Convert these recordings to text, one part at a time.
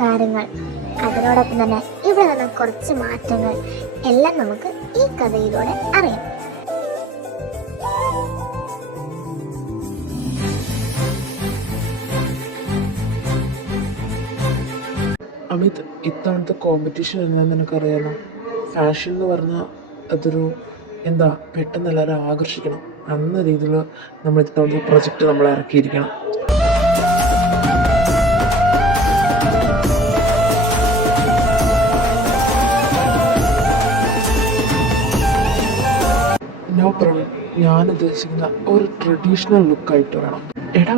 കാര്യങ്ങൾ, അതിനോടൊപ്പം തന്നെ ഇവിടെ വന്ന കുറച്ച് മാറ്റങ്ങൾ എല്ലാം നമുക്ക് ഈ കഥയിലൂടെ അറിയാം. അമിത്, ഇത്തവണത്തെ കോമ്പറ്റീഷൻ എന്താണെന്ന് നിനക്കറിയാലോ. ഫാഷൻ എന്ന് പറഞ്ഞാൽ അതൊരു പെട്ടെന്ന് എല്ലാവരും ആകർഷിക്കണം എന്ന രീതിയിൽ നമ്മൾ ഇത്തവണത്തെ പ്രൊജക്റ്റ് നമ്മൾ ഇറക്കിയിരിക്കണം. ഞാൻ ഉദ്ദേശിക്കുന്ന ഒരു ട്രഡീഷണൽ ലുക്കായിട്ട് വേണം. എടാ,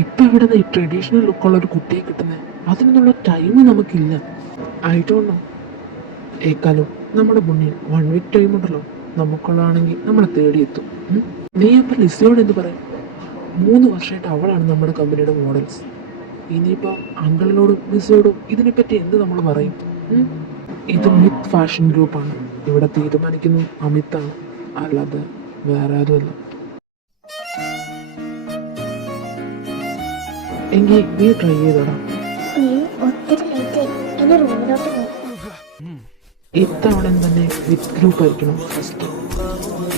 ഇപ്പം ഇവിടെ ഈ ട്രഡീഷണൽ ലുക്കുള്ള ഒരു കുട്ടിയെ കിട്ടുന്നത്, അതിനുള്ള ടൈം നമുക്കില്ല. I don't know. ഏക്കാലം നമ്മുടെ മുന്നിൽ 1 വീക്ക് ടൈം ഉണ്ടല്ലോ. നമുക്കുള്ളതാണെങ്കിൽ നമ്മളെ തേടിയെത്തും. നീ അപ്പം ലിസിയോട് എന്ത് പറയും? 3 വർഷമായിട്ട് അവളാണ് നമ്മുടെ കമ്പനിയുടെ മോഡൽസ്. ഇനിയിപ്പോൾ അങ്കിളിനോടും ലിസിയോടും ഇതിനെപ്പറ്റി എന്ത് നമ്മൾ പറയും? ഇത് മിത്ത് ഫാഷൻ ഗ്രൂപ്പാണ്. ഇവിടെ തീരുമാനിക്കുന്നത് അമിത്താണ്, അല്ലാതെ വേറെ ആരുമല്ല. എങ്കിൽ നീ ട്രൈ ചെയ്തോടാ. ഇത്തവണ തന്നെ വിത്ത് ഗ്രൂപ്പ് ആയിരിക്കണം ഫസ്റ്റ്.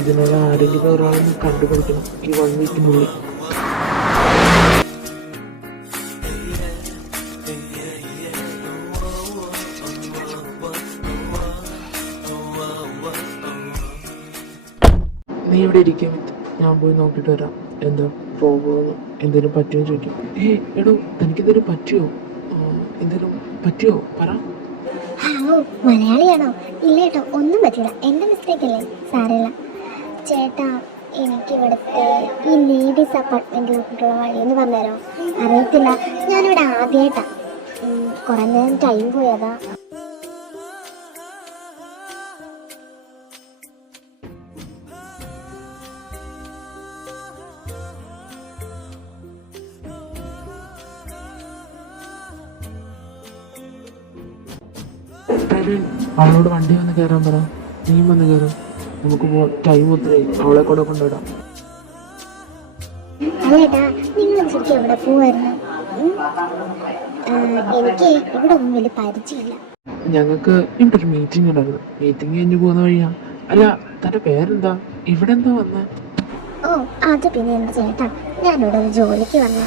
ഇതിനുള്ള ആരെങ്കിലും ഒരാളെന്ന് കണ്ടുപിടിക്കണം ഈ 1 വീക്കിനുള്ളിൽ. നീ ഇവിടെ ഇരിക്കാൻ വിത്ത്, ഞാൻ പോയി നോക്കിയിട്ട് വരാം. എന്താ പ്രോബ്ലം, എന്തെങ്കിലും പറ്റുമോ ചോദിക്കും. എടോ, തനിക്കെന്തെങ്കിലും പറ്റുമോ? എന്തെങ്കിലും പറ്റുമോ പറ. ഹലോ, മലയാളിയാണോ? ഇല്ല കേട്ടോ, ഒന്നും പറ്റില്ല. എൻ്റെ മിസ്റ്റേക്ക് അല്ലേ, സാരമില്ല. ചേട്ടാ, എനിക്ക് ഇവിടുത്തെ ഈ ലേഡീസ് അപ്പാർട്ട്മെൻറ്റിലോട്ടുള്ള വഴിയെന്ന് പറഞ്ഞുതരോ? അറിയത്തില്ല, ഞാനിവിടെ ആദ്യമായിട്ടാണ്. കുറേ നേരം ടൈം പോയതാ. അവളോട് വണ്ടി വന്ന് കയറാൻ പറ. നീ വന്ന് കയറും, നമുക്ക് ടൈം ഒത്തിരി, അവളെ കൂടെ കൊണ്ടുവിടാം. അല്ലേട്ടാ, നിങ്ങൾ ശരിക്കും എവിടെ പോവായിരുന്നു? എനിക്ക് ഇവിടെ ഒന്നും വലിയ പരിചയമില്ല. ഞങ്ങൾക്ക് ഇവിടെ ഒരു മീറ്റിംഗ് ഉണ്ടായിരുന്നു. മീറ്റിംഗ് കഴിഞ്ഞ് പോകുന്ന വഴിയാ. അല്ല, തന്റെ പേരെന്താ? ഇവിടെ എന്താ വന്നേ? ഓ, അത് പിന്നെ എന്താ ചേട്ടാ, ഞാനിവിടെ ഒരു ജോലിക്ക് വന്ന.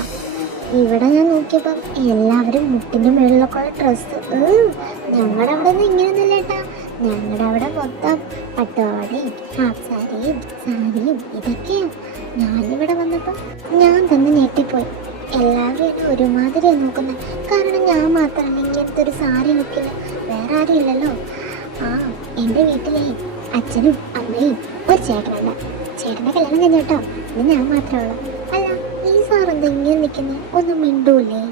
ഇവിടെ ഞാൻ നോക്കിയപ്പം എല്ലാവരും മുട്ടിൻ്റെ മുകളിലൊക്കെ ഉള്ള ഡ്രസ്സ്. ഞങ്ങളുടെ അവിടെ നിന്ന് ഇങ്ങനെയൊന്നുമില്ല ചേട്ടാ. ഞങ്ങളുടെ അവിടെ മൊത്തം പട്ടുപാവാടയും ഹാഫ് സാരിയും സാരിയും ഇതൊക്കെയാണ്. ഞാനിവിടെ വന്നപ്പോൾ ഞാൻ തന്നെ ഞെട്ടിപ്പോയി. എല്ലാവരും എന്നെ ഒരുമാതിരിയാണ് നോക്കുന്നത്. കാരണം ഞാൻ മാത്രമല്ല ഇങ്ങനത്തെ ഒരു സാരി ലുക്കിൽ വേറെ ആരും ഇല്ലല്ലോ. എൻ്റെ വീട്ടിലേ അച്ഛനും അമ്മയും ഒരു ചേട്ടനുണ്ട്. ചേട്ടൻ്റെ കല്യാണം കഴിഞ്ഞ കേട്ടോ, ഇത് ഞാൻ മാത്രമേ ഉള്ളൂ. അല്ല, ഈ സാറെന്താ ഇങ്ങനെ നിൽക്കുന്നത്? ഒന്നും മിണ്ടൂല്ലേ?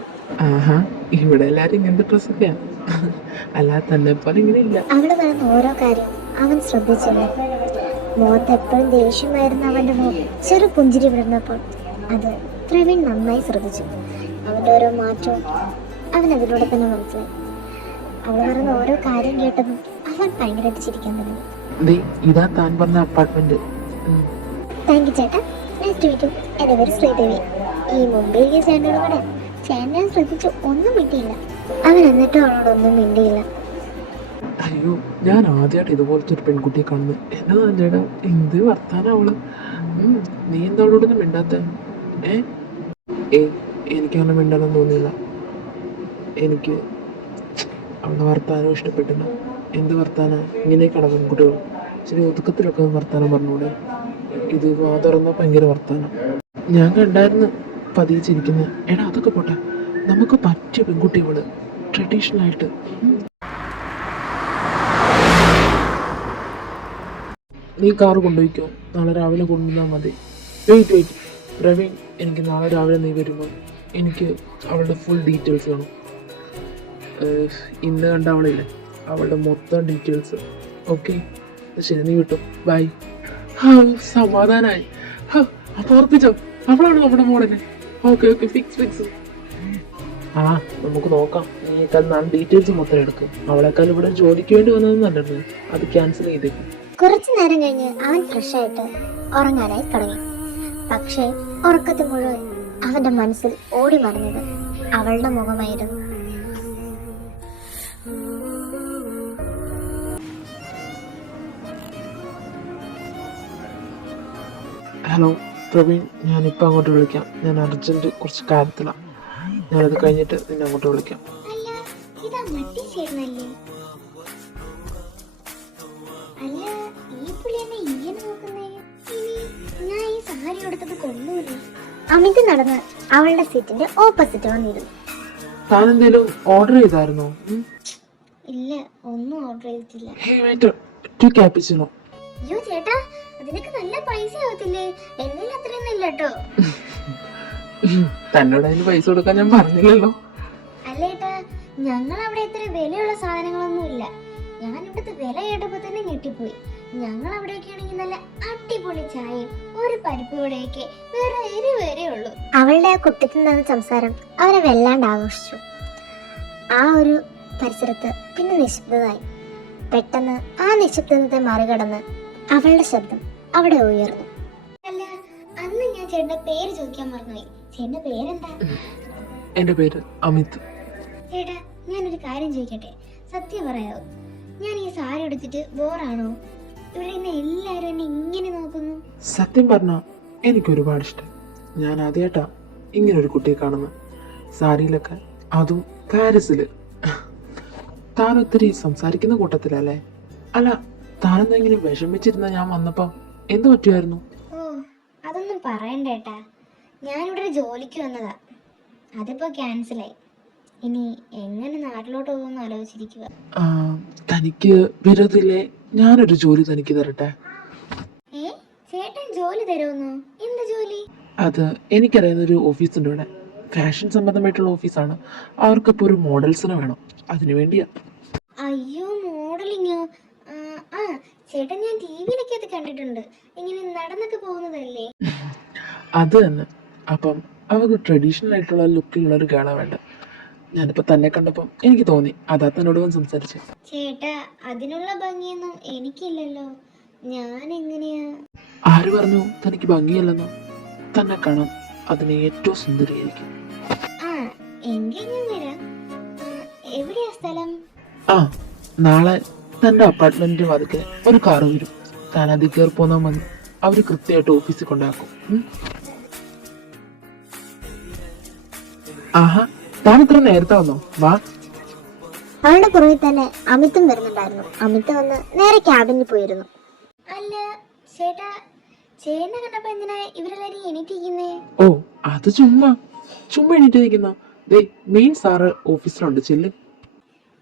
ഇവിടെ എല്ലാരും ഇങ്ങനത്തെ ഡ്രസ്സൊക്കെയാ, അല്ലാതെ തന്നെ പോലെ ഇങ്ങനെ ഇല്ല. അവിടെ നടന്ന ഓരോ കാര്യവും അവൻ ശ്രദ്ധിച്ചില്ല. മുഖത്ത് എപ്പോഴും ദേഷ്യമായിരുന്ന അവൻ്റെ മുഖം ചെറു പുഞ്ചിരി വിടുന്നപ്പോൾ അത് പ്രവീൺ നന്നായി ശ്രദ്ധിച്ചു. അവൻ്റെ ഓരോ മാറ്റവും അവൻ അതിലൂടെ തന്നെ മനസ്സിലായി. അവൾ പറയുന്ന ഓരോ കാര്യം കേട്ടതും അവൻ ഭയങ്കരമായിട്ട് ചിരിക്കാൻ തുടങ്ങി. ഇതാ താൻ പറഞ്ഞ അപ്പാർട്ട്മെന്റ്. താങ്ക് യു ചേട്ടാ, നൈസ് ടു മീറ്റ് യു. എൻ്റെ പേര് ശ്രീദേവി. ഈ മുംബൈയിലെ ചേട്ടനോട് കൂടെ ചേട്ടനെ ശ്രദ്ധിച്ചു ഒന്നും മിണ്ടിയില്ല. അവൻ എന്നിട്ടും അവളോടൊന്നും മിണ്ടിയില്ല. അയ്യോ, ഞാൻ ആദ്യമായിട്ട് ഇതുപോലത്തെ ഒരു പെൺകുട്ടിയെ കാണുന്നത്. എന്നതാ ചേട്ടാ, എന്ത് വർത്താനം അവള്. നീ എന്താ അവളോടൊന്നും മിണ്ടാത്ത? എനിക്കങ്ങനെ മിണ്ടാനൊന്നും തോന്നിയില്ല. എനിക്ക് അവളുടെ വർത്താനം ഇഷ്ടപ്പെട്ടില്ല. എന്ത് വർത്താനം? ഇങ്ങനെയൊക്കെയാണ് പെൺകുട്ടികൾ. ശരി, ഒതുക്കത്തിലൊക്കെ വർത്താനം പറഞ്ഞൂടെ? ഇത് തുറന്ന ഭയങ്കര വർത്താനം. ഞാൻ കണ്ടായിരുന്നു പതിയെ ചിരിക്കുന്നത്. എടാ, അതൊക്കെ പോട്ടെ, നമുക്ക് പറ്റിയ പെൺകുട്ടികള് ട്രഡീഷണൽ ആയിട്ട്. നീ കാറ് കൊണ്ടുപോയിക്കോ, നാളെ രാവിലെ കൊണ്ടുവന്നാൽ മതി. വെയിറ്റ് പ്രവീൺ, എനിക്ക് നാളെ രാവിലെ നീ വരുമ്പോൾ എനിക്ക് അവളുടെ ഫുൾ ഡീറ്റെയിൽസ് വേണം. ഇന്ന് കണ്ട അവളില്ലേ, അവളുടെ മൊത്തം ഡീറ്റെയിൽസ്. ഓക്കെ, ശരി, നീ വിട്ടോ, ബൈ. സമാധാനായി. അപ്പോൾ ഓർപ്പിച്ചോ, അവളാണ് നമ്മുടെ മോഡല്. Okay, fix. നമുക്ക് നോക്കാം. നീക്കാൾ നാളെ ഡീറ്റെയിൽസ് മൊത്തം എടുക്കും. അവളെക്കാൾ ഇവിടെ ജോലിക്ക് വേണ്ടി വന്നതെന്നല്ലത്, അത് ക്യാൻസൽ ചെയ്തേക്കും. കുറച്ചു നേരം കഴിഞ്ഞ് അവൻ ഫ്രഷായിട്ട് ഉറങ്ങാനായി തുടങ്ങി. പക്ഷേ ഉറക്കത്തിൽ മുഴുവൻ അവന്റെ മനസ്സിൽ ഓടി മറിഞ്ഞത് അവളുടെ മുഖമായിരുന്നു. ഹലോ പ്രവീൺ, ഞാനിപ്പോൾ അങ്ങോട്ട് വിളിക്കാം. ഞാൻ അർജൻറ്റ് കുറച്ച് കാര്യത്തിലാണ്. ഞാനത് കഴിഞ്ഞിട്ട് നിന്നെ അങ്ങോട്ട് വിളിക്കാം. അല്ല, ഇതാ മറ്റേ ചേട്ടനല്ലേ? അല്ല, ഈ പുള്ളി എന്നെ ഇങ്ങനെ നോക്കുന്നേ? ഇനി ഞാൻ ഈ സാരി എടുത്തത് കൊള്ളൂലേ? അമിത് നടന്ന് അവളുടെ സീറ്റിന്റെ ഓപ്പോസിറ്റ് വന്നിരുന്നു. താൻ എന്തെങ്കിലും ഓർഡർ ചെയ്തായിരുന്നോ? ഇല്ല, ഒന്നും ഓർഡർ ചെയ്തിട്ടില്ല. ഹേ വെയിറ്റർ, 2 cappuccino. അയ്യോ ചേട്ടാ, അതിനൊക്കെ നല്ല പൈസ ആവത്തില്ലേ? എന്നിൽ അത്രയൊന്നും ഇല്ല കേട്ടോ. തന്നോട് അതിന് പൈസ കൊടുക്കാൻ ഞാൻ പറഞ്ഞില്ലല്ലോ. അല്ലേട്ടാ, ഞങ്ങൾ അവിടെ ഇത്ര വിലയുള്ള സാധനങ്ങളൊന്നും ഇല്ല. ഞാൻ ഇവിടുത്തെ വില കേട്ടപ്പോ തന്നെ ഞെട്ടിപ്പോയി. ഞങ്ങൾ അവിടെയൊക്കെ ആണെങ്കിൽ നല്ല അടിപൊളി ചായയും ഒരു പരിപ്പ് വടയൊക്കെ വേറെ ഉള്ളൂ. അവളുടെ ആ കുട്ടിക്കുന്ന സംസാരം അവനെ വല്ലാണ്ട് ആഘോഷിച്ചു. ആ ഒരു പരിസരത്ത് പിന്നെ നിശബ്ദതായി. പെട്ടെന്ന് ആ നിശബ്ദതയെ മറികടന്ന് അവളുടെ ശബ്ദം അവിടെ ഉയർന്നു. അല്ല, അന്ന് ഞാൻ ചേട്ടന്റെ പേര് ചോദിക്കാൻ മറന്നുപോയി. ചേട്ടന്റെ പേരെന്താ? എന്റെ പേര് അമിത്. ചേട്ടാ, ഞാനൊരു കാര്യം ചോദിക്കട്ടെ? സത്യം പറയാവോ, ഞാൻ ഈ സാരി എടുത്തിട്ട് ബോറാണോ? ഇവിടെ നിന്ന് എല്ലാരും എന്നെ ഇങ്ങനെ നോക്കുന്നു. സത്യം പറഞ്ഞ എനിക്ക് ഒരുപാട് ഇഷ്ടം. ഞാൻ ആദ്യമായിട്ടാ ഇങ്ങനെ ഒരു കുട്ടിയെ കാണുന്നത്. സാരിയിലൊക്കെ, അതും പാരീസില്. താൻ ഒത്തിരി സംസാരിക്കുന്ന കൂട്ടത്തിലല്ലേ? അല്ല, താനെന്താ ഇങ്ങനെ വിഷമിച്ചിരുന്ന ഞാൻ വന്നപ്പം എന്ത് പറ്റുമായിരുന്നു? ഓ, അതൊന്നും പറയണ്ടേട്ടാ. ഞാനിവിടെ ഒരു ജോലിക്ക് വന്നതാ. അതിപ്പോ ക്യാൻസലായി. ഇനി എങ്ങനെ നാട്ടിലോട്ട് പോകുമെന്ന് ആലോചിച്ചിരിക്കുക. തനിക്ക് വിരോധമില്ലേ ഞാനൊരു ജോലി തനിക്ക് തരട്ടെ? ചേട്ടൻ ജോലി തരുമെന്നോ? എന്ത് ജോലി? അത് എനിക്കറിയുന്ന ഒരു ഓഫീസുണ്ട് ഇവിടെ. ഫാഷൻ സംബന്ധമായിട്ടുള്ള ഓഫീസാണ്. അവർക്കിപ്പോൾ ഒരു മോഡൽസിനെ വേണം. അതിനു വേണ്ടിയാ. അയ്യോ, മോഡലിങ്ങോ? ആ ചേട്ടൻ, ഞാൻ ടിവിയിലൊക്കെ അത് കണ്ടിട്ടുണ്ട്. ഇങ്ങനെ നടന്നൊക്കെ പോകുന്നതല്ലേ? അത് തന്നെ. അപ്പം അവർക്ക് ട്രഡീഷണൽ ആയിട്ടുള്ള ലുക്കിലുള്ള ഒരു ഗേളാ വേണ്ട. ഞാനിപ്പോൾ തന്നെ കണ്ടപ്പം എനിക്ക് തോന്നി, അതാ തന്നോട് വന്ന് സംസാരിച്ചു. ചേട്ടാ, അതിനുള്ള ഭംഗിയൊന്നും എനിക്കില്ലല്ലോ. ഞാൻ എങ്ങനെയാ? ആര് പറഞ്ഞു തനിക്ക് ഭംഗിയല്ലെന്നോ? തന്നെ കാണാൻ അതിന് ഏറ്റവും സുന്ദരിയായിരിക്കും. ആ, എങ്കിൽ ഞാൻ വരാം. എവിടെയാ സ്ഥലം? ആ, നാളെ തൻ്റെ അപ്പാർട്ട്മെന്റിന്റെ വാതിക്കെ ഒരു കാറ് വരും. താൻ അതിൽ കയറി പോന്നാൽ മതി. അവര് കൃത്യമായിട്ട് ഓഫീസിൽ കൊണ്ടാക്കും. ആഹാ, താൻ ഇത്ര നേരത്തെ വന്നോ? വാ. അവളുടെ പുറകിൽ തന്നെ അമിതും വരുന്നുണ്ടായിരുന്നു. അമിത് വന്ന് നേരെ ക്യാബിനിൽ പോയിരുന്നു. അല്ല ചേട്ടാ, ചേട്ടനെ കണ്ടപ്പോ എന്തിനാ ഇവരെല്ലാരും എണീറ്റിരിക്കുന്നേ? ഓ, അത് ചുമ്മാ എണീറ്റ് നിൽക്കുന്ന. മെയിൻ സാറ് ഓഫീസിലുണ്ട്. ചെല്ല്.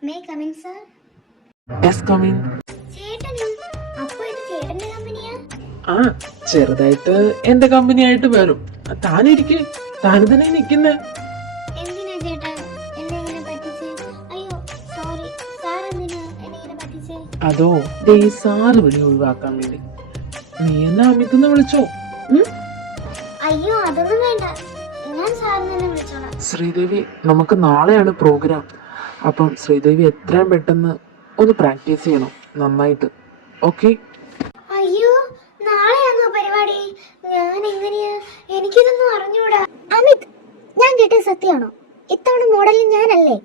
May coming sir? Yes, coming. ചേട്ടനും? അപ്പൊ ഇത് ചേട്ടന്റെ കമ്പനിയാ? ആ, ചെറുതായിട്ട് എന്റെ കമ്പനി ആയിട്ട് വരും. താനിരിക്കും, താൻ തന്നെ നിൽക്കുന്നേ. എന്തിനാ ചേട്ടാ എന്നെ ഇങ്ങനെ പറ്റിച്ചേ? അയ്യോ സോറി സാർ, എന്തിനാ എന്നെ ഇങ്ങനെ പറ്റിച്ചേ? അതോ, ഈ സാറ് വിളി ഒഴിവാക്കാൻ വേണ്ടി. നീ എന്നെ അമിതെന്ന് വിളിച്ചോ? അയ്യോ, അതൊന്നും വേണ്ട. ഞാൻ സാറിനെ തന്നെ വിളിച്ചോളാം. ശ്രീദേവി, നമുക്ക് നാളെയാണ് പ്രോഗ്രാം. അപ്പം ശ്രീദേവി എത്രയും പെട്ടെന്ന് ഒന്ന് പ്രാക്ടീസ് ചെയ്യണം നന്നായിട്ട്. ഓക്കെ? അയ്യോ, നാളെയാണോ പരിപാടി? ഞാൻ എങ്ങനെയാ? എനിക്കിതൊന്നും അറിഞ്ഞൂടാ. അമിത്, ഞാൻ കേട്ടത് സത്യമാണോ? ഇത്തവണ മോഡലിൽ ഞാനല്ലേ?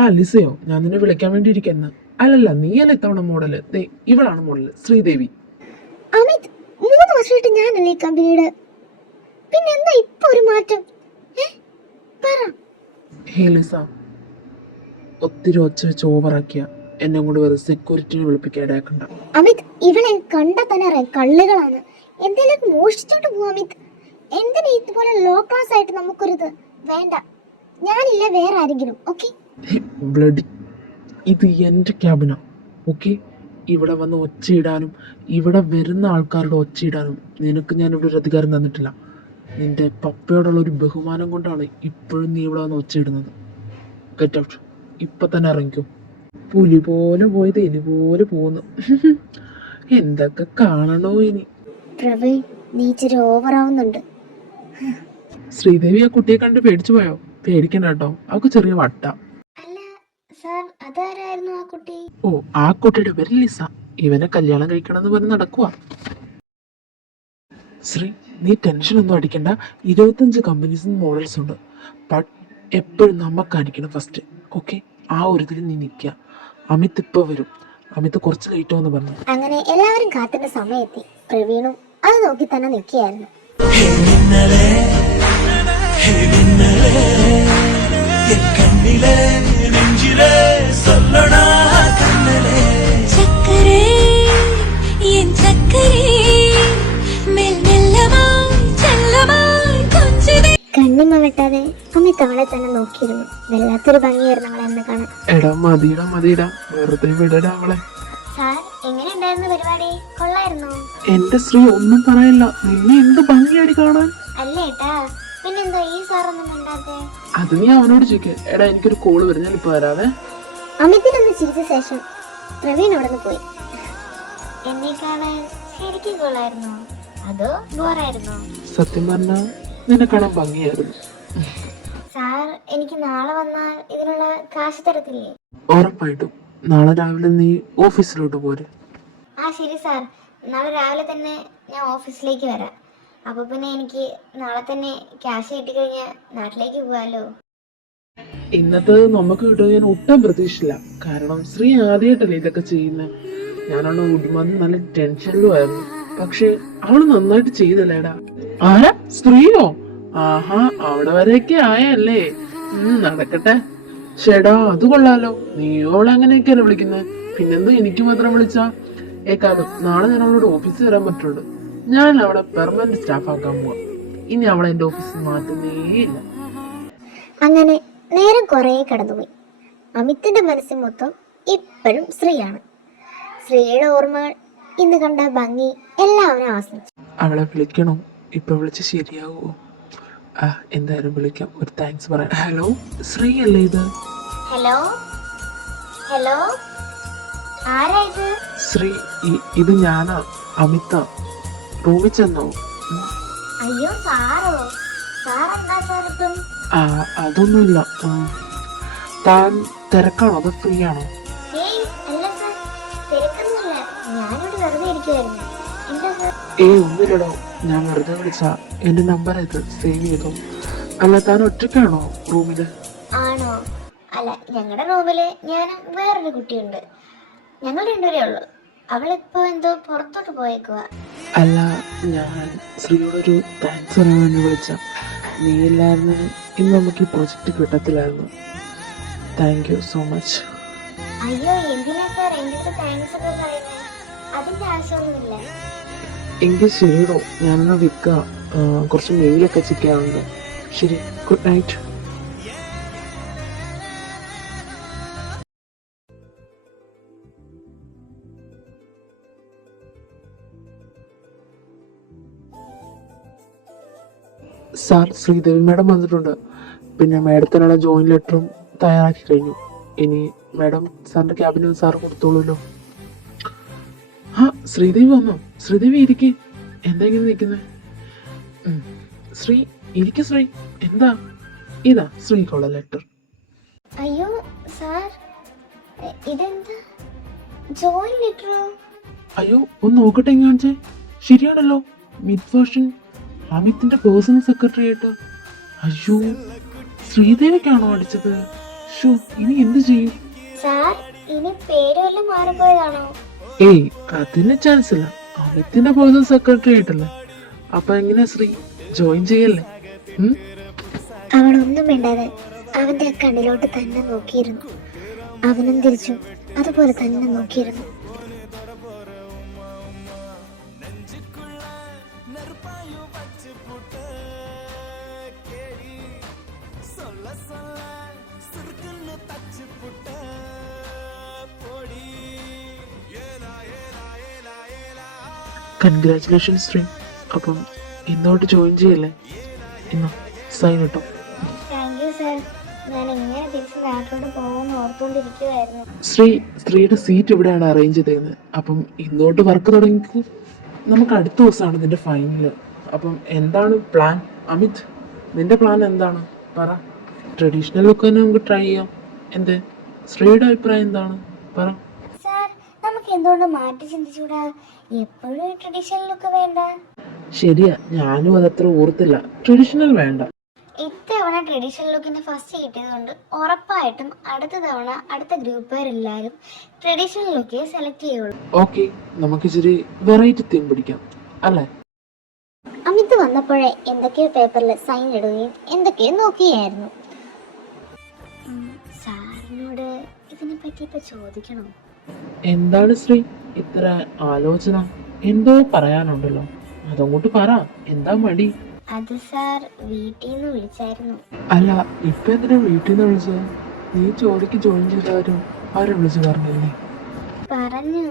ആ ലിസയോ, ഞാൻ നിന്നെ വിളിക്കാൻ വേണ്ടി ഇരിക്കുന്ന. അല്ലല്ല, നീയല്ല ഇത്തവണ മോഡല്. ഇവളാണ് മോഡല്, ശ്രീദേവി. അമിത്, 3 വർഷമായിട്ട് ഞാനല്ലേ ഈ കമ്പനിയുടെ. പിന്നെന്താ ഇപ്പൊ ഒരു മാറ്റം? പറ. ഹേ ലിസ, ഒത്തിരി ഒച്ച വെച്ച് ഓവറാക്കിയ എന്നെ കൊണ്ട് വെറുതെ സെക്യൂരിറ്റിനെ വിളിപ്പിക്കാൻ ഇടയാക്കണ്ട. അമിത്, ഇവളെ കണ്ടാ തന്നെ അറിയാം കള്ളുകളാണ്. എന്തെങ്കിലും മോഷിച്ചോട്ട് പോവാ അമിത്. എന്തിനാ ഇതുപോലെ ലോ ക്ലാസ് ആയിട്ട് നമുക്കൊരിത് വേണ്ട. ഞാനില്ല, വേറെ ആരെങ്കിലും. ഓക്കെ? ബ്ലഡി, ഇത് എൻ്റെ ക്യാബിനാ. ഓക്കെ? ഇവിടെ വന്ന് ഒച്ചയിടാനും ഇവിടെ വരുന്ന ആൾക്കാരുടെ ഒച്ചയിടാനും നിനക്ക് ഞാൻ ഇവിടെ ഒരു അധികാരം തന്നിട്ടില്ല. നിന്റെ പപ്പയോടുള്ള ഒരു ബഹുമാനം കൊണ്ടാണ് ഇപ്പോഴും നീ ഇവിടെ വന്ന് ഒച്ചയിടുന്നത്. Get out. ഇപ്പൊ തന്നെ ഇറങ്ങിക്കോ. പുലി പോലെ പോയത് എലി പോലെ പോകുന്നു. എന്തൊക്കെ കാണണോ ഇനി. പ്രവീൺ, നീ ഇച്ചിരി ഓവറാവുന്നുണ്ട്. ശ്രീദേവി ആ കുട്ടിയെ കണ്ട് പേടിച്ചു പോയോ? പേടിക്കണ്ട കേട്ടോ, അവൾക്ക് ചെറിയ വട്ട. അല്ല സാർ, അതാരായിരുന്നു ആ കുട്ടി? ഓ, ആ കുട്ടിയുടെ പേര് ലിസ. ഇവനെ കല്യാണം കഴിക്കണമെന്ന് പറഞ്ഞ് നടക്കുക. ശ്രീ, നീ ടെൻഷൻ ഒന്നും അടിക്കണ്ട. 25 കമ്പനീസും മോഡൽസ് ഉണ്ട്. ബട്ട് എപ്പോഴും നമുക്കായിരിക്കണം ഫസ്റ്റ്. ഓക്കെ? ആ ഒരു ഇതിൽ നീ നിൽക്കുക. അമിത് ഇപ്പൊ വരും. അമിത് കുറച്ച് ലേറ്റ് ആവുമെന്ന് പറഞ്ഞു. അങ്ങനെ എല്ലാവരും കാത്തിന്റെ സമയത്തി. പ്രവീണും അത് നോക്കി തന്നെ നിൽക്കുകയായിരുന്നു. കണ്ണിമ വെട്ടാതെ അമിത് അവളെ തന്നെ നോക്കിയിരുന്നു. വല്ലാത്തൊരു ഭംഗിയായിരുന്നു അവളെ എന്ന് കാണാൻ. എടാ മതിടാ വെറുതെ വിടടാ അവളെ. സാർ എങ്ങനെയുണ്ടായിരുന്നു പരിപാടി? കൊള്ളായിരുന്നോ? എന്റെ ശ്രീ ഒന്നും പറയല്ല, നിന്നെ എന്ത് ഭംഗിയാടി കാണാൻ. അല്ലേട്ടാ, പിന്നെന്തോ ഈ സാറൊന്നും മിണ്ടാത്തെ? അത് നീ അവനോട് ചോദിക്ക. എടാ എനിക്കൊരു കോള് വരും, ഞാൻ ഇപ്പൊ വരാവേ. അമിതിനൊന്ന് ചിരിച്ച ശേഷം പ്രവീൺ അവിടെ നിന്ന് പോയി. എന്നെ കാണാൻ ശരിക്കും കൊള്ളായിരുന്നോ അതോ ബോറായിരുന്നോ? സത്യം പറഞ്ഞാ നിന്നെ കാണാൻ ഭംഗിയായിരുന്നു. സാർ എനിക്ക് നാളെ വന്നാൽ ഇതിനുള്ള കാശ് തരത്തില്ലേ? ഉറപ്പായിട്ടും നാളെ രാവിലെ നീ ഓഫീസിലോട്ട് പോരെ. ആ ശരി സാർ, നാളെ രാവിലെ തന്നെ ഞാൻ ഓഫീസിലേക്ക് വരാം. അപ്പൊ പിന്നെ എനിക്ക് നാളെ തന്നെ ക്യാഷ് കിട്ടിക്കഴിഞ്ഞാൽ നാട്ടിലേക്ക് പോവാലോ. ഇന്നത്തെ നമുക്ക് കിട്ടുക ഞാൻ ഒട്ടും പ്രതീക്ഷിച്ചില്ല. കാരണം ശ്രീ ആദ്യമായിട്ടല്ലേ ഇതൊക്കെ ചെയ്യുന്നത്. ഞാനാണ് ഉടുമാന്ന് നല്ല ടെൻഷനിലുമായിരുന്നു. പക്ഷെ അവള് നന്നായിട്ട് ചെയ്തല്ലേടാ. ആരാ? സ്ത്രീയോ? ആഹാ, അവിടെ വരെയൊക്കെ ആയല്ലേ. നടക്കട്ടെ. ചേടാ അത് കൊള്ളാലോ. നീയോളെ അങ്ങനെയൊക്കെയല്ലേ വിളിക്കുന്നത്, പിന്നെന്തോ എനിക്ക് മാത്രം വിളിച്ചാ? ഏക്കാലം നാളെ ഞാൻ അവളോട് ഓഫീസിൽ വരാൻ പറ്റുള്ളൂ. ഞാൻ അവളെ പെർമനന്റ് സ്റ്റാഫ് ആക്കാൻ പോവാ. ഇനി അവളെ എന്റെ ഓഫീസിൽ മാറ്റുന്നേയില്ല. അങ്ങനെ നേരം കുറേ കടന്നുപോയി. അമിത്തിന്റെ മനസ്സിൽ മൊത്തം ഇപ്പോഴും ശ്രീയാണ്. ശ്രീയുടെ ഓർമ്മകൾ, ഇന്ന് കണ്ട ഭംഗി എല്ലാവരും ആസ്വദിച്ചു. അവളെ വിളിക്കണോ? ഇപ്പൊ വിളിച്ച് ശരിയാവോ? എന്തായാലും വിളിക്കാം, ഒരു താങ്ക്സ് പറയാം. ഹലോ, ശ്രീ അല്ലേ ഇത്? ഹലോ ഹലോ, ആരാ ഇത്? ശ്രീ, ഇത് ഞാനാ, അമിത. റൂമിൽ ചെന്നോ? അയ്യോ സാറോ? സാർ എന്താ സാറിപ്പം? അതൊന്നുമില്ല. താൻ തിരക്കാണോ അതോ ഫ്രീ ആണോ? ഏയ് അല്ല സാർ, തിരക്കൊന്നുമില്ല. ഞാനിവിടെ വെറുതെ ഇരിക്കുവായിരുന്നു. എന്താ സാർ? ഒന്നുമില്ലടോ, ഞാൻ വെറുതെ വിളിച്ചാ. എന്റെ നമ്പർ ഇത് സേവ് ചെയ്തോ. അല്ല, താൻ ഒറ്റയ്ക്കാണോ റൂമില്? ആണോ? അല്ല, ഞങ്ങളുടെ റൂമില് ഞാനും വേറൊരു കുട്ടിയുണ്ട്. ഞങ്ങൾ രണ്ടുപേരേ ഉള്ളു. അവളിപ്പോ എന്തോ പുറത്തോട്ട് പോയേക്കുവാ. അല്ല, ഞാൻ ശ്രീയോടൊരു താങ്ക്സ് പറയാൻ വേണ്ടി വിളിച്ച. നീ ഇല്ലായിരുന്നു ഇന്ന് നമുക്ക് ഈ പ്രൊജക്റ്റ് കിട്ടത്തില്ലായിരുന്നു. Thank you so much. അയ്യോ, എന്തിനാ സാർ എന്റെ അടുത്ത് താങ്ക്സ് ഒക്കെ പറയുന്നത്? അതിന്റെ ആവശ്യമൊന്നുമില്ല. എങ്കിൽ ശരിയോ, ഞാനൊന്ന് വിൽക്കാം. കുറച്ച് മെയിലൊക്കെ ചെക്ക് ചെയ്യാറുണ്ട്. ശരി, good night. Sir, Sridevi madam വന്നിട്ടുണ്ട്. പിന്നെ മാഡത്തിനുള്ള ജോയിൻ ലെറ്ററും തയ്യാറാക്കി കഴിഞ്ഞു. ഇനി മാഡം സാറിന്റെ ക്യാബിന് സാർ കൊടുത്തോളൂല്ലോ. ശ്രീദേവി വന്നോ? ശ്രീദേവി ഇരിക്കേ. എന്താ ഇങ്ങനെ നിൽക്കുന്നത്? ശ്രീ ഇരിക്ക. ശ്രീ എന്താ? ഇതാ ശ്രീക്കുള്ള ലെറ്റർ. അയ്യോ സാർ, ഇതെന്താ ജോയിൻ ലെറ്ററോ? അയ്യോ, ഒന്ന് നോക്കട്ടെ എങ്ങാണിച്ചേ. ശരിയാണല്ലോ, മിഡ് വേർഷൻ അമിത്തിന്റെ പേഴ്സണൽ സെക്രട്ടറി ആയിട്ട്. അയ്യോ, ശ്രീദേവിക്കാണോ അടിച്ചത്? ഷോ, ഇനി എന്ത് ചെയ്യും? സാർ, ഇനി പേര് വല്ലതും മാറിപ്പോയതാണോ? അതിന് ചാൻസ് ഇല്ല. അമിത്തിന്റെ പേഴ്സണൽ സെക്രട്ടറി ആയിട്ടല്ലേ. അപ്പൊ എങ്ങനെ ശ്രീ ജോയിൻ ചെയ്യല്ലേ? അവളൊന്നും വേണ്ടാതെ അവന്റെ കണ്ണിലോട്ട് തന്നെ നോക്കിയിരുന്നു. അവനും തിരിച്ചു അതുപോലെ തന്നെ നോക്കിയിരുന്നു. കൺഗ്രാറ്റുലേഷൻ ശ്രീ. അപ്പം ഇന്നോട്ട് ജോയിൻ ചെയ്യല്ലേ? ഇന്നോ സൈൻ കിട്ടോ? Thank you sir. ഞാൻ എങ്ങനെ തിരിച്ച് നാട്ടിലോട്ട് പോകുമെന്ന് ഓർത്തുകൊണ്ടിരിക്കുവായിരുന്നു. സ്ത്രീയുടെ സീറ്റ് ഇവിടെയാണ് അറേഞ്ച് ചെയ്തേക്കുന്നത്. അപ്പം ഇന്നോട്ട് വർക്ക് തുടങ്ങി. നമുക്ക് അടുത്ത ദിവസമാണ് നിന്റെ ഫൈനൽ. അപ്പം എന്താണ് പ്ലാൻ? അമിത്, നിന്റെ പ്ലാൻ എന്താണ്? പറ. ട്രഡീഷണൽ ലുക്ക് തന്നെ നമുക്ക് ട്രൈ ചെയ്യാം. എന്ത്? ശ്രീയുടെ അഭിപ്രായം എന്താണ്? പറ. സാർ, നമുക്ക് എന്തുകൊണ്ട് മാറ്റി ചിന്തിച്ചൂടാ? എപ്പോഴും ട്രഡീഷണൽ ലുക്ക് വേണ്ട. ശരിയാ, ഞാനും അതത്ര ഓർത്തില്ല. ട്രഡീഷണൽ വേണ്ട. ഇത്തവണ ട്രഡീഷണൽ ലുക്കിന് ഫസ്റ്റ് കിട്ടിയതുകൊണ്ട് ഉറപ്പായിട്ടും അടുത്ത തവണ അടുത്ത ഗ്രൂപ്പുകാരെല്ലാവരും ട്രഡീഷണൽ ലുക്കേ സെലക്ട് ചെയ്യുള്ളൂ. ഓക്കെ, നമുക്ക് ഇച്ചിരി വെറൈറ്റി തീം പിടിക്കാം അല്ലേ? വന്നപ്പോഴേ എന്തൊക്കെയോ പേപ്പറിൽ സൈൻ ഇടുകയും എന്തൊക്കെയോ നോക്കുകയായിരുന്നു. സാറിനോട് ഇതിനെ പറ്റി ഇപ്പൊ ചോദിക്കണോ? എന്താണ് ശ്രീ ഇത്ര ആലോചന? എന്തോ പറയാനുണ്ടല്ലോ, അതങ്ങോട്ട് പറ. എന്താ മടി? അത് സാർ വീട്ടിൽ നിന്ന് വിളിച്ചായിരുന്നു. അല്ല, ഇപ്പൊ എന്തിനാ വീട്ടിൽ നിന്ന് വിളിച്ചത്? നീ ജോലിക്ക് ജോയിൻ ചെയ്തവരും അവരെ വിളിച്ചു പറഞ്ഞില്ലേ? പറഞ്ഞു,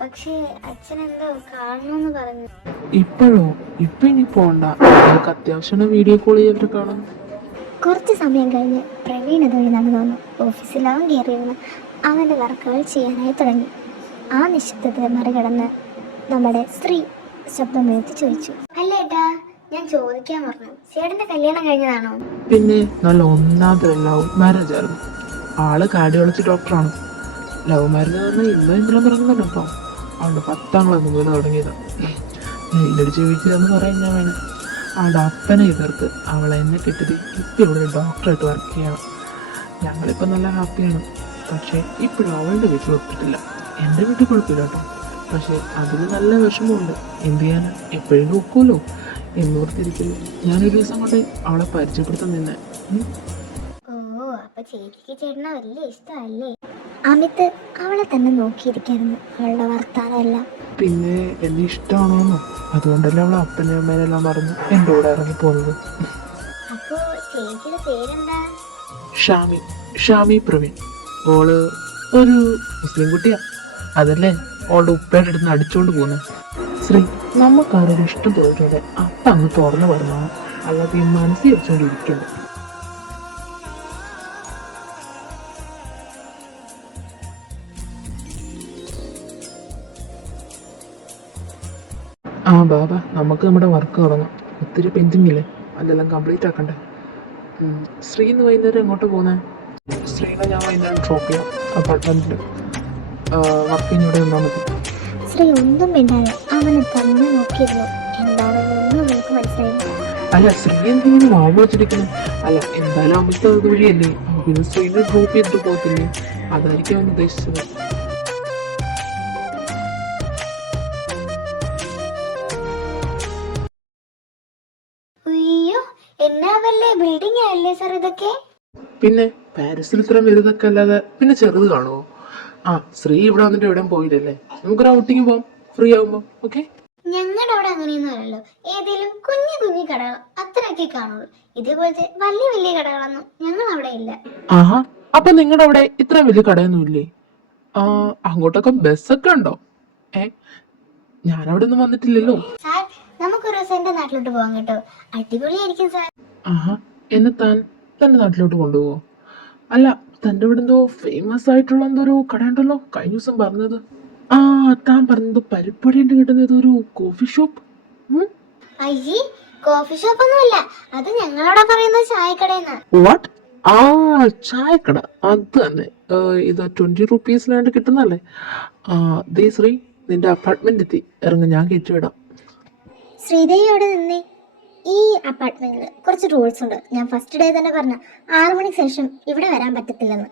പക്ഷേ അച്ഛൻ എന്തോ കാണണമെന്ന് പറഞ്ഞു. ഇപ്പോഴോ? ഇപ്പൊ ഇനി പോണ്ട, നമുക്ക് അത്യാവശ്യം വീഡിയോ കോൾ ചെയ്തവരെ കാണാം. കുറച്ച് സമയം കഴിഞ്ഞ് പ്രവീൺ അതുവഴി നടന്നു വന്നു. ഓഫീസിൽ അവൻ കയറിയിരുന്ന് അവൻ്റെ വർക്കുകൾ ചെയ്യാനായി തുടങ്ങി. ആ നിശബ്ദത മറികടന്ന് നമ്മുടെ സ്ത്രീ ശബ്ദമുയർത്തി ചോദിച്ചു, അല്ല ഏട്ടാ, ഞാൻ ചോദിക്കാൻ പറഞ്ഞു, ചേട്ടൻ്റെ കല്യാണം കഴിഞ്ഞതാണോ? പിന്നെ നല്ല ഒന്നാമത്തെ ലവ് മാരേജ് ആയിരുന്നു. ആള് കാർഡിയോളജി ഡോക്ടറാണ്. ലവ് മാരേജ് പറഞ്ഞാൽ ഇന്നോ ഇന്നലെ പറയുന്നുണ്ട്. അപ്പം അവളുടെ 10ാം ക്ലാസ് മുതൽ തുടങ്ങിയത്. നെയിലടിച്ച് വീട്ടിലെന്ന് പറയാൻ ഞാൻ വേണം. അവളുടെ അപ്പനെ എതിർത്ത് അവളെ എന്നെ കിട്ടിയത് ഇപ്പം ഇവിടെ ഒരു ഡോക്ടറായിട്ട് വർക്ക് ചെയ്യണം. ഞങ്ങളിപ്പോൾ നല്ല ഹാപ്പിയാണ്. പക്ഷേ ഇപ്പോഴും അവളുടെ വീട്ടിൽ ഒപ്പിട്ടില്ല. എൻ്റെ വീട്ടിൽ കുഴപ്പമില്ല കേട്ടോ, പക്ഷേ അതിൽ നല്ല വിഷമമുണ്ട്. എന്ത് ചെയ്യാനാ, എപ്പോഴും നോക്കുമല്ലോ എന്നോർത്തിരിക്കുന്നു. ഞാനൊരു ദിവസം കൊണ്ട് അവളെ പരിചയപ്പെടുത്താൻ നിന്നെ. ഓ, അപ്പൊ ചേച്ചിക്ക് ചേട്ടനെ വലിയ ഇഷ്ടമല്ലേ? അമിത് അവളെ തന്നെ നോക്കിയിരിക്കായിരുന്നു, അവളുടെ വർത്താനമല്ല. പിന്നെ എന്നെ ഇഷ്ടമാണോന്നോ? അതുകൊണ്ടല്ലേ അവളെ അപ്പനെ അമ്മേനെല്ലാം മറന്ന് എൻ്റെ കൂടെ ഇറങ്ങി പോകുന്നത്. അപ്പോ ചേച്ചിയുടെ പേരെന്താ? ഷാമി പ്രവീൺ. ഓള് ഒരു മുസ്ലിം കുട്ടിയാ. അതല്ലേ ഓളുടെ ഉപ്പയുടെ അടുത്ത് അടിച്ചോണ്ട് പോകുന്നത്. ശ്രീ, നമുക്കാരൊരു ഇഷ്ടം തോന്നിട്ടുണ്ട് അപ്പം അങ്ങ് തുറന്നു പറഞ്ഞാൽ, അല്ലാതെ ഈ മനസ്സിൽ വെച്ചോണ്ടിരിക്കണ്ട. ബാബ, നമുക്ക് നമ്മുടെ വർക്ക് തുടങ്ങാം. ഒത്തിരി പെൻഡിങ് ഇല്ലേ, അതെല്ലാം കംപ്ലീറ്റ് ആക്കണ്ടേ. ശ്രീ ഇന്ന് വൈകുന്നേരം എങ്ങോട്ട് പോകുന്നത്? ശ്രീനെ ഞാൻ വൈകുന്നേരം ഡ്രോപ്പ് ചെയ്യാം അപ്പാർട്ട്മെൻറ്റിൽ. വർക്ക് കഴിഞ്ഞിവിടെ നിന്നാൽ മതി. ശ്രീ ഒന്നും മിണ്ടാതെ അവനെ തന്നെ നോക്കിയിരുന്നു. എന്താണെന്നൊന്നും നമുക്ക് മനസ്സിലായില്ല. അല്ല, ശ്രീ എന്തെങ്കിലും വാവ് വെച്ചിരിക്കുന്നു. അല്ല, എന്തായാലും അമിത് അത് വഴിയല്ലേ, പിന്നെ ശ്രീനെ ഡ്രോപ്പ് ചെയ്തിട്ട് പോകത്തില്ലേ? അതായിരിക്കും അവൻ ഉദ്ദേശിച്ചത്. അയ്യോ, എന്നാ വല്ലേ ബിൽഡിംഗ് ആയല്ലേ സാർ ഇതൊക്കെ? പിന്നെ പാരീസിൽ ഇത്ര വലുതൊക്കെ അല്ലാതെ പിന്നെ ചെറുത് കാണുമോ? ശ്രീ ഇവിടെ വന്നിട്ട് എവിടെയും പോയില്ലല്ലേ? നമുക്കൊരു ഔട്ടിങ് പോവാം ഫ്രീ ആകുമ്പോൾ. ഓക്കെ? ഞങ്ങളുടെ അവിടെ അങ്ങനെയൊന്നും അല്ലല്ലോ. ഏതെങ്കിലും കുഞ്ഞു കുഞ്ഞു കടകൾ അത്രയൊക്കെ കാണുള്ളൂ. ഇതേപോലത്തെ വലിയ വലിയ കടകളൊന്നും ഞങ്ങൾ അവിടെ ഇല്ല. ആഹാ, അപ്പൊ നിങ്ങളുടെ അവിടെ ഇത്ര വലിയ കടയൊന്നും ഇല്ലേ? അങ്ങോട്ടൊക്കെ ബസ്സൊക്കെ ഉണ്ടോ? ഞാനവിടെ ഒന്നും വന്നിട്ടില്ലല്ലോ. സാർ, നമുക്കൊരു ദിവസം എന്റെ നാട്ടിലോട്ട് പോകാം കേട്ടോ. അടിപൊളിയായിരിക്കും സാർ. ആഹാ, എന്നെ തന്റെ നാട്ടിലോട്ട് കൊണ്ടുപോവോ? അല്ല, തന്റെ ഇവിടെ എന്തോ ഫേമസ് ആയിട്ടുള്ള എന്തോ ഒരു കട ഉണ്ടല്ലോ കഴിഞ്ഞ ദിവസം പറഞ്ഞത്. താൻ പറഞ്ഞത് പരിപ്പടിയിട്ട് കിട്ടുന്ന ഏതൊരു കോഫി ഷോപ്പ്. അയ്യേ, കോഫി ഷോപ്പ് ഒന്നുമല്ല, അത് ഞങ്ങളോട് പറയുന്ന ചായക്കടയെന്ന്. വാട്ട്? ചായക്കട അത് തന്നെ. ഇത് 20 റുപ്പീസിലാണ്ട് കിട്ടുന്നല്ലേ? ദേ ശ്രീ, നിന്റെ അപ്പാർട്ട്മെന്റ് എത്തി. ഇറങ്ങി, ഞാൻ കയറ്റി വിടാം. ശ്രീദേവി അവിടെ നിന്നേ. ഈ അപ്പാർട്ട്മെന്റിൽ കുറച്ച് റൂൾസ് ഉണ്ട്. ഞാൻ ഫസ്റ്റ് ഡേ തന്നെ പറഞ്ഞ 6 മണിക്ക് ശേഷം ഇവിടെ വരാൻ പറ്റത്തില്ലെന്ന്.